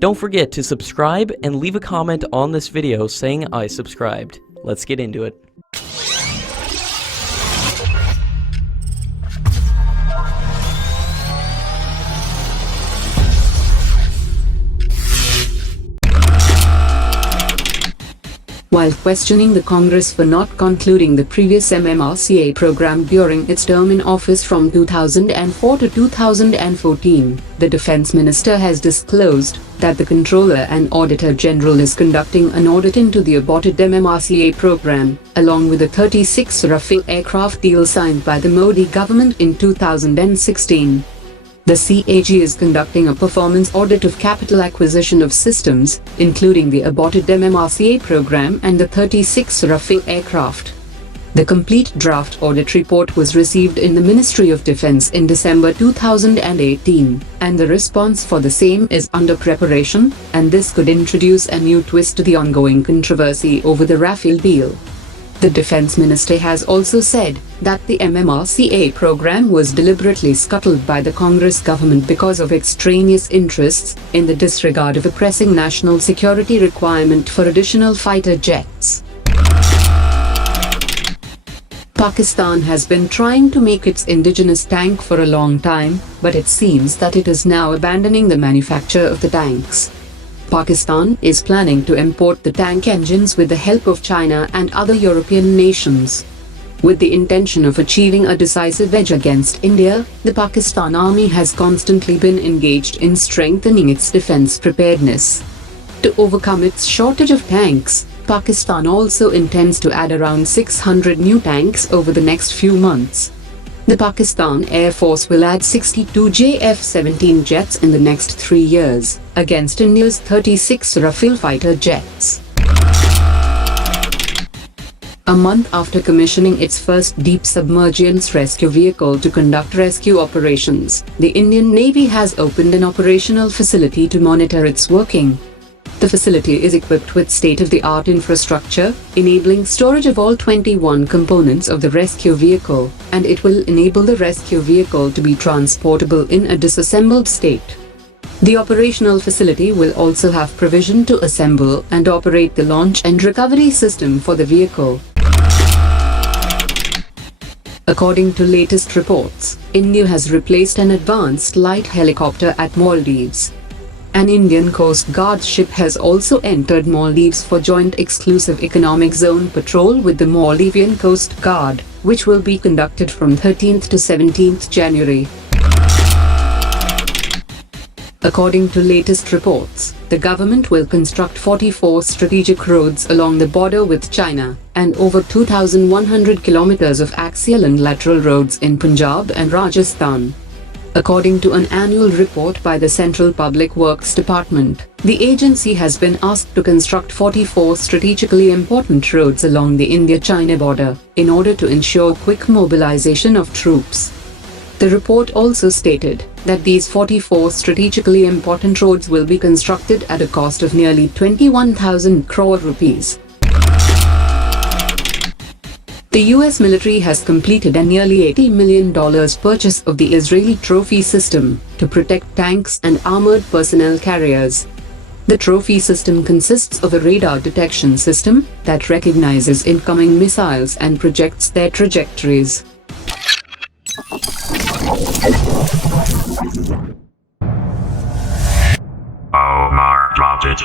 Don't forget to subscribe and leave a comment on this video saying I subscribed. Let's get into it. While questioning the Congress for not concluding the previous MMRCA program during its term in office from 2004 to 2014, the Defense Minister has disclosed that the Controller and Auditor General is conducting an audit into the aborted MMRCA program, along with the 36 Rafale aircraft deal signed by the Modi government in 2016. The CAG is conducting a performance audit of capital acquisition of systems, including the aborted MMRCA program and the 36 Rafale aircraft. The complete draft audit report was received in the Ministry of Defense in December 2018, and the response for the same is under preparation, and this could introduce a new twist to the ongoing controversy over the Rafale deal. The Defense Minister has also said that the MMRCA program was deliberately scuttled by the Congress government because of extraneous interests, in the disregard of a pressing national security requirement for additional fighter jets. Pakistan has been trying to make its indigenous tank for a long time, but it seems that it is now abandoning the manufacture of the tanks. Pakistan is planning to import the tank engines with the help of China and other European nations. With the intention of achieving a decisive edge against India, the Pakistan Army has constantly been engaged in strengthening its defense preparedness. To overcome its shortage of tanks, Pakistan also intends to add around 600 new tanks over the next few months. The Pakistan Air Force will add 62 JF-17 jets in the next 3 years, against India's 36 Rafale fighter jets. A month after commissioning its first deep submergence rescue vehicle to conduct rescue operations, the Indian Navy has opened an operational facility to monitor its working. The facility is equipped with state-of-the-art infrastructure, enabling storage of all 21 components of the rescue vehicle, and it will enable the rescue vehicle to be transportable in a disassembled state. The operational facility will also have provision to assemble and operate the launch and recovery system for the vehicle. According to latest reports, India has replaced an advanced light helicopter at Maldives. An Indian Coast Guard ship has also entered Maldives for joint exclusive economic zone patrol with the Maldivian Coast Guard, which will be conducted from 13th to 17th January. According to latest reports, the government will construct 44 strategic roads along the border with China, and over 2,100 kilometers of axial and lateral roads in Punjab and Rajasthan. According to an annual report by the Central Public Works Department, the agency has been asked to construct 44 strategically important roads along the India-China border, in order to ensure quick mobilization of troops. The report also stated that these 44 strategically important roads will be constructed at a cost of nearly 21,000 crore rupees. The US military has completed a nearly $80 million purchase of the Israeli Trophy system to protect tanks and armored personnel carriers. The Trophy system consists of a radar detection system that recognizes incoming missiles and projects their trajectories. Omar dropped it.